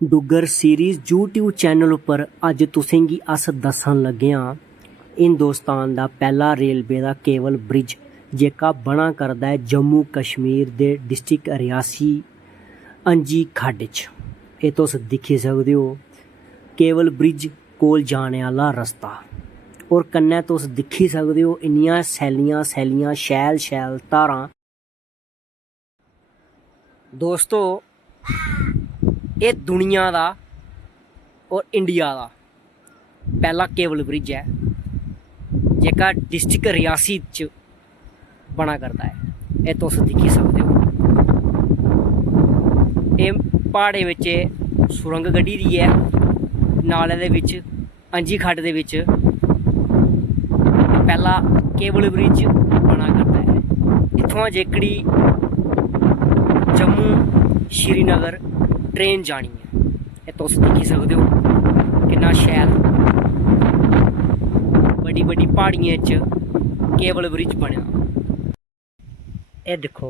Duggar series YouTube channel उप्पर अज तुसेंगी अस दस्सन लगे आं हिंदुस्तान दा पैह्ला रेलवे दा केबल ब्रिज जेह्का बना करदा ऐ जम्मू कश्मीर दे डिस्ट्रिक्ट रियासी अंजी खड्ड च। एह् तुस दिक्खी सकदे हो केबल ब्रिज कोल जाने आह्ला रस्ता और कन्नै तुस दिक्खी सकदे हो इन्नियां सैलियां शैल धारां। दोस्तों एह् दुनिया दा और इंडिया दा पैह्ला केबल ब्रिज है जेह्का डिस्ट्रिक्ट रियासी च बना करदा है। एह् तुस दिक्खी सकदे हो एह् प्हाड़ें बिच्च सुरंग कड्ढी दी ऐ नाले दे बिच्च अंजी खड्ड दे बिच्च पैह्ला केबल ब्रिज बना करदा है। इत्थुआं जेह्कड़ी जम्मू श्रीनगर ट्रेन जानी है एह् तुस दिक्खी सकदे हो किन्ना शैल बड्डी बड्डी प्हाड़ियें च केबल ब्रिज बनेआ। एह् दिक्खो